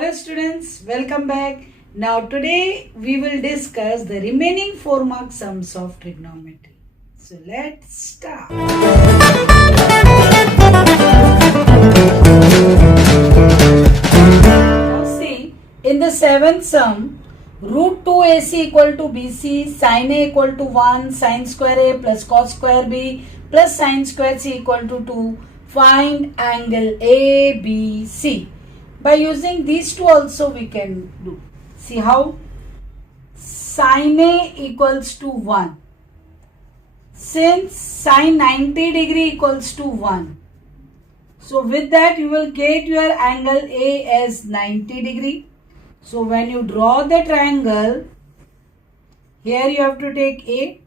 Hello students, welcome back. Now today we will discuss the remaining 4 mark sums of trigonometry. So let's start. Now see, in the 7th sum, root 2 AC equal to BC, sin A equal to 1, sin square A plus cos square B plus sin square C equal to 2. Find angle ABC. By using these two also we can do. See how? Sin A equals to 1. Since sin 90 degree equals to 1. So with that you will get your angle A as 90 degree. So when you draw the triangle, here you have to take A,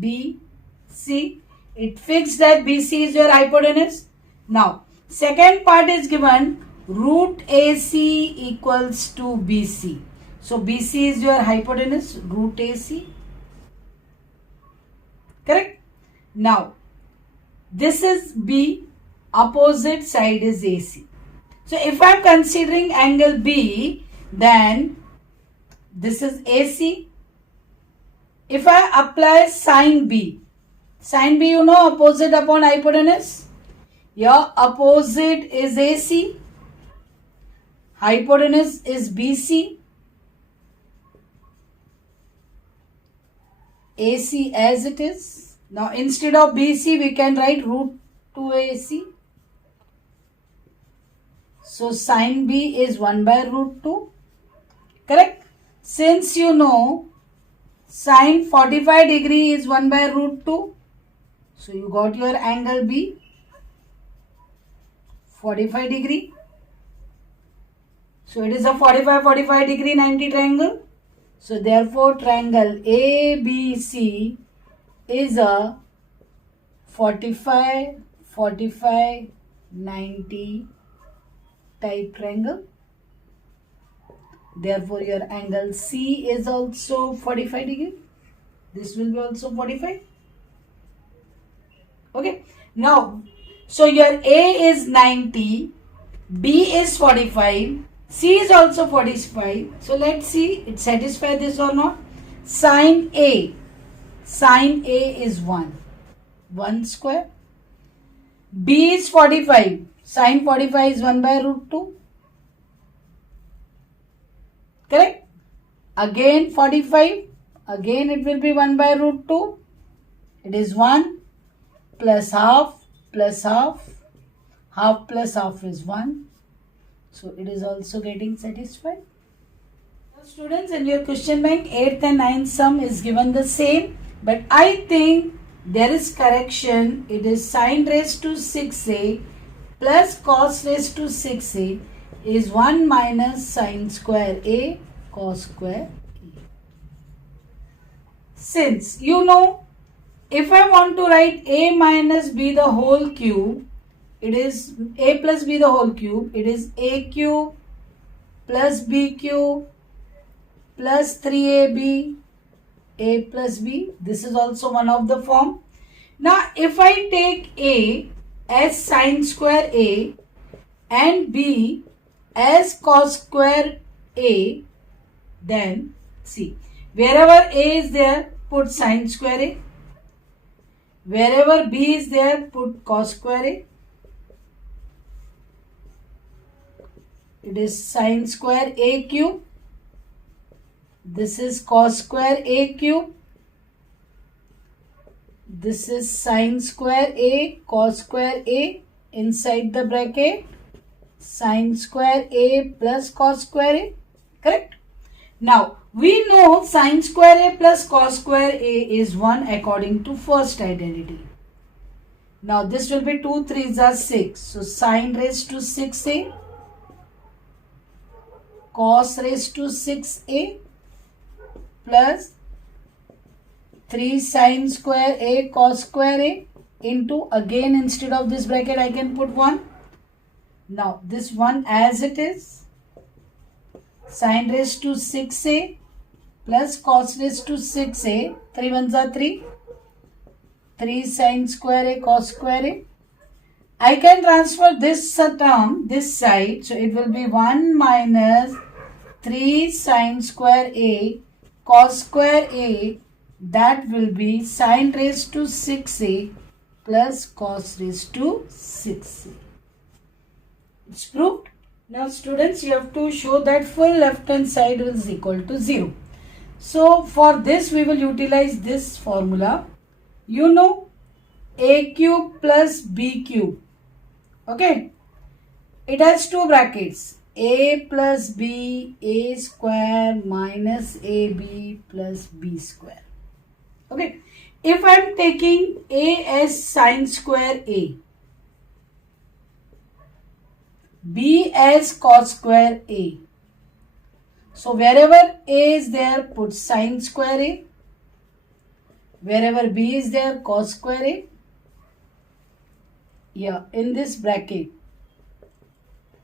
B, C. It fixed that BC is your hypotenuse. Now second part is given. Root AC equals to BC. So BC is your hypotenuse, root AC. Correct? Now, this is B, opposite side is AC. So if I am considering angle B, then this is AC. If I apply sin B you know opposite upon hypotenuse. Your opposite is AC. Hypotenuse is BC. AC as it is. Now instead of BC we can write root 2 AC. So sin B is 1 by root 2. Correct? Since you know sin 45 degree is 1 by root 2. So you got your angle B 45 degree. So it is a 45 degree 90 triangle. So therefore triangle ABC is a 45 90 type triangle. Therefore your angle C is also 45 degree. This will be also 45. Okay. Now, so your A is 90, B is 45. C is also 45. So let's see it satisfies this or not. Sin A is 1 square. B is 45. Sin 45 is 1 by root 2. Correct? Again 45. Again it will be 1 by root 2. It is 1 plus half plus half. Half plus half is 1. So it is also getting satisfied. Students, in your question bank 8th and 9th sum is given the same, but I think there is correction. It is sin raised to 6a plus cos raised to 6a is 1 minus sin square a cos square a. Since you know, if I want to write a minus b the whole cube, it is a plus b the whole cube. It is a cube plus b cube plus 3ab a plus b. This is also one of the form. Now if I take a as sin square a and b as cos square a, then see, wherever a is there put sin square a. Wherever b is there put cos square a. It is sin square a cube. This is cos square a cube. This is sin square a cos square a. Inside the bracket sin square a plus cos square a. Correct? Now we know sin square a plus cos square a is 1 according to first identity. Now this will be 2 3s are 6. So sin raised to 6a cos raised to 6a plus 3 sin square a cos square a into, again instead of this bracket I can put 1. Now this 1 as it is, sin raised to 6a plus cos raised to 6a, 3 1s are 3, 3 sin square a cos square a I can transfer this term this side. So it will be 1 minus 3 sine square A cos square A, that will be sine raised to 6A plus cos raised to 6A. It's proved. Now students, you have to show that full left hand side is equal to 0. So for this we will utilize this formula. You know A cube plus B cube. Okay. It has two brackets. A plus B, A square minus AB plus B square. Okay. If I am taking A as sine square A, B as cos square A. So wherever A is there, put sine square A. Wherever B is there, cos square A. Yeah, in this bracket,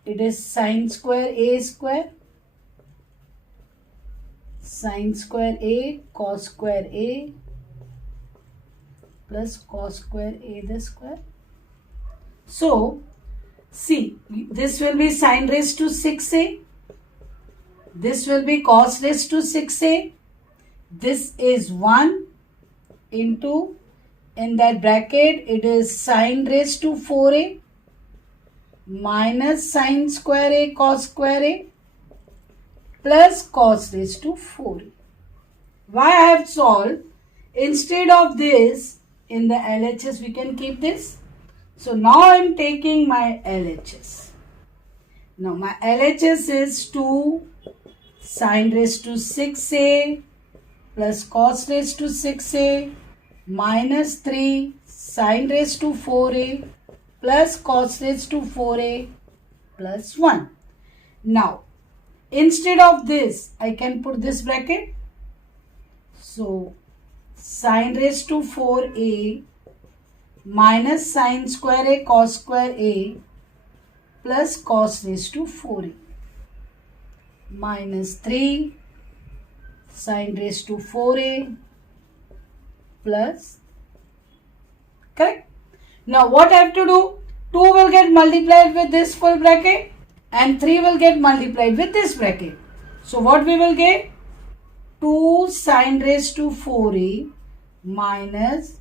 it is sine square A square, sine square A, cos square A plus cos square A the square. So, see, this will be sine raised to 6A. This will be cos raised to 6A. This is 1 into, in that bracket, it is sine raised to 4A minus sine square A cos square A plus cos raised to 4A. Why I have solved? Instead of this, in the LHS we can keep this. So now I am taking my LHS. Now my LHS is 2 sine raised to 6A plus cos raised to 6A minus 3 sine raised to 4A plus cos raised to 4A plus 1. Now, instead of this, I can put this bracket. So, sine raised to 4A minus sine square A cos square A plus cos raised to 4A minus 3 sine raised to 4A plus, correct? Now what I have to do? 2 will get multiplied with this full bracket and 3 will get multiplied with this bracket. So what we will get? 2 sine raised to 4A minus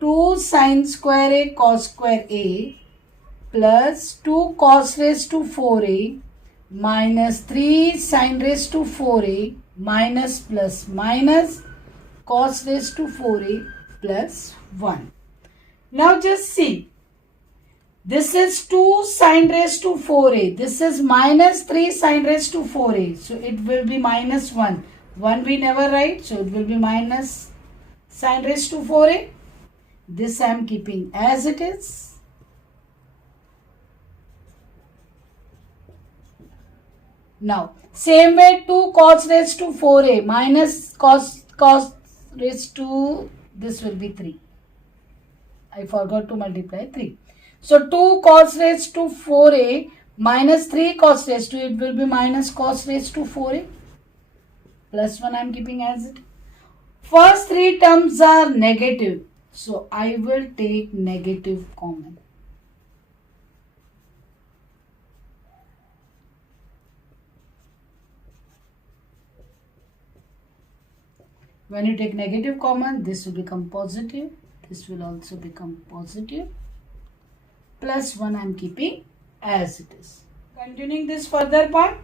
2 sine square A cos square A plus 2 cos raised to 4A minus 3 sine raised to 4A minus plus minus cos raised to 4A plus 1. Now just see, this is 2 sine raised to 4A, this is minus 3 sine raised to 4A, so it will be minus 1. 1 we never write, so it will be minus sine raised to 4A. This I am keeping as it is. Now, same way 2 cos raised to 4A minus cos raised to, this will be 3. I forgot to multiply 3. So 2 cos raised to 4A minus 3 cos raised to, it will be minus cos raised to 4A. Plus 1 I am keeping as it. First 3 terms are negative. So I will take negative common. When you take negative common, this will become positive. This will also become positive. Plus 1 I am keeping as it is. Continuing this further part,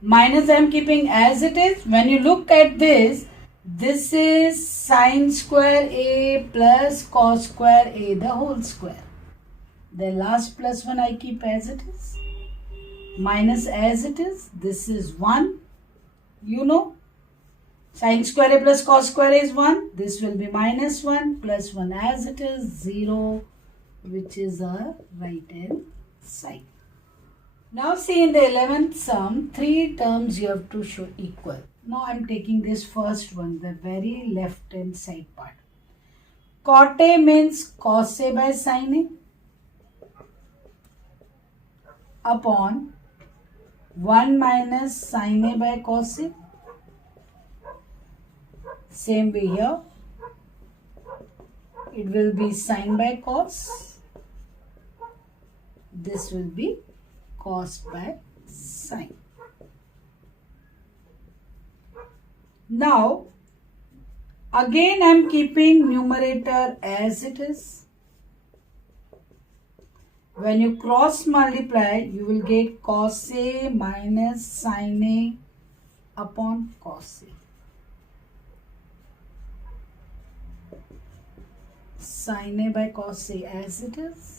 minus I am keeping as it is. When you look at this, this is sine square A plus cos square A the whole square. The last plus 1 I keep as it is. Minus as it is. This is 1. You know, sine square A plus cos square A is 1. This will be minus 1 plus 1 as it is 0, which is our right hand side. Now see in the 11th sum, 3 terms you have to show equal. Now I am taking this first one, the very left hand side part. Cot A means cos A by sin A upon 1 minus sin A by cos A. Same way here, it will be sin by cos This will be cos by sine. Now, again I am keeping numerator as it is. When you cross multiply, you will get cos A minus sin A upon cos A. Sin A by cos A as it is.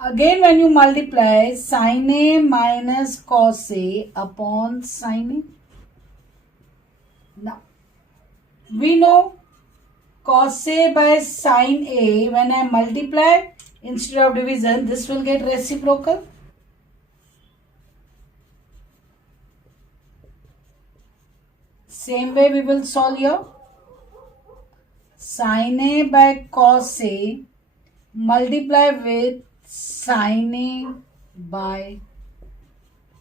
Again when you multiply, sin A minus cos A upon sin A. Now, we know cos A by sin A, when I multiply instead of division, this will get reciprocal. Same way we will solve here. Sin A by cos A multiply with sin A by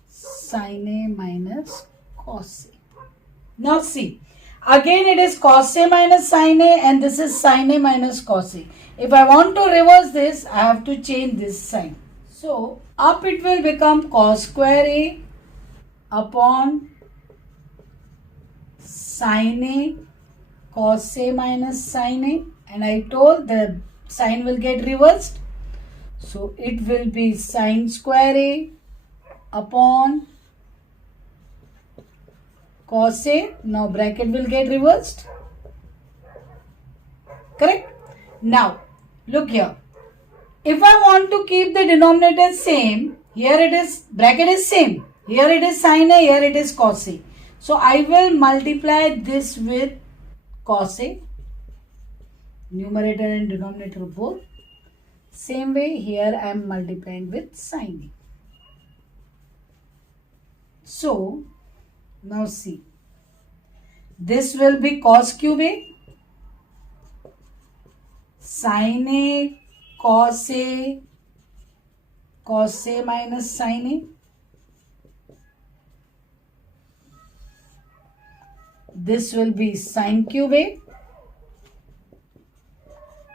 sin A minus cos A. Now see, again it is cos A minus sin A and this is sin A minus cos A. If I want to reverse this, I have to change this sign. So, up it will become cos square A upon sin A cos A minus sin A, and I told the sign will get reversed. So, it will be sin square A upon cos A. Now, bracket will get reversed. Correct? Now, look here. If I want to keep the denominator same, here it is, bracket is same. Here it is sin A, here it is cos A. So, I will multiply this with cos A. Numerator and denominator both. Same way, here I am multiplying with sin A. So, now see. This will be cos cube A. Sin A cos A minus sin A. This will be sin cube A.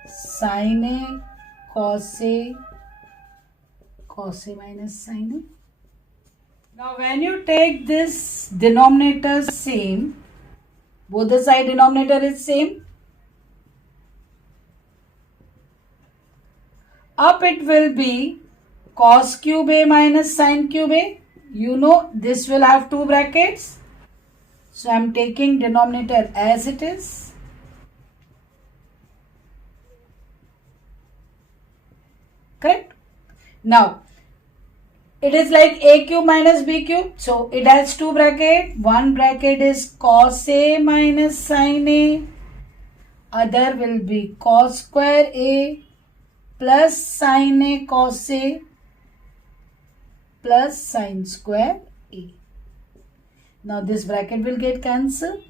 Sin A cos A minus sin A. Now when you take this denominator same, both the side denominator is same. Up it will be cos cube A minus sin cube A. You know this will have two brackets. So I am taking denominator as it is. Correct? Now, it is like A cube minus B cube. So it has two brackets. One bracket is cos A minus sin A. Other will be cos square A plus sin A cos A plus sin square A. Now this bracket will get cancelled.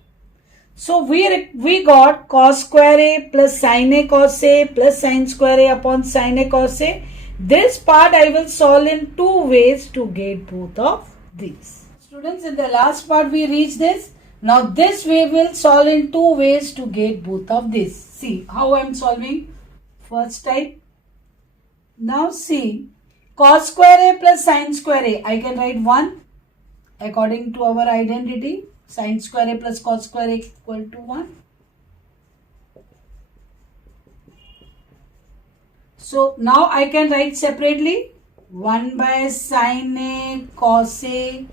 So we got cos square A plus sin A cos A plus sin square A upon sin A cos A. This part I will solve in two ways to get both of these. Students, in the last part we reached this. Now this we will solve in two ways to get both of these. See how I am solving. First type. Now see, cos square A plus sin square A, I can write 1 according to our identity. Sin square A plus cos square A equal to 1. So now I can write separately 1 by sin A cos A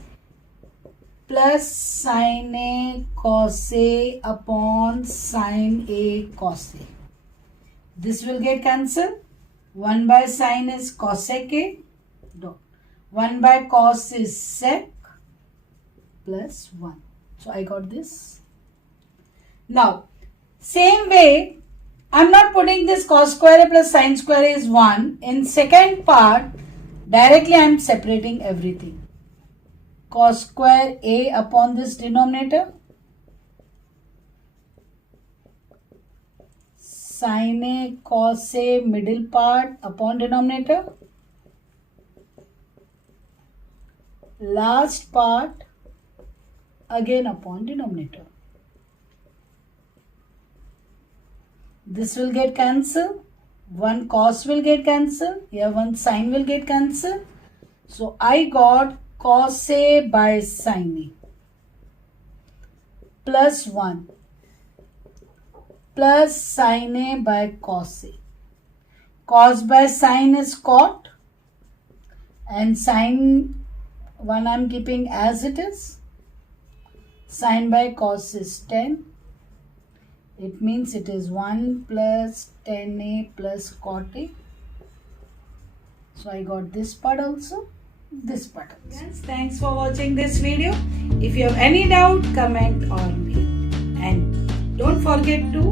plus sin A cos A upon sin A cos A. This will get cancelled. 1 by sin is cosec A. Dot. 1 by cos is sec plus 1. So I got this. Now, same way, I am not putting this cos square A plus sin square A is 1. In second part, directly I am separating everything. Cos square A upon this denominator. Sin A cos A middle part upon denominator. Last part again upon denominator. This will get cancelled. One cos will get cancelled. Here one sine will get cancelled. So I got cos A by sine A plus 1 plus sine A by cos A. Cos by sine is cot and sine 1 I am keeping as it is. Sine by cos is 10. It means it is 1 plus 10A plus cot A. So I got this part also, this part also. Yes, thanks for watching this video. If you have any doubt, comment or mail. And don't forget to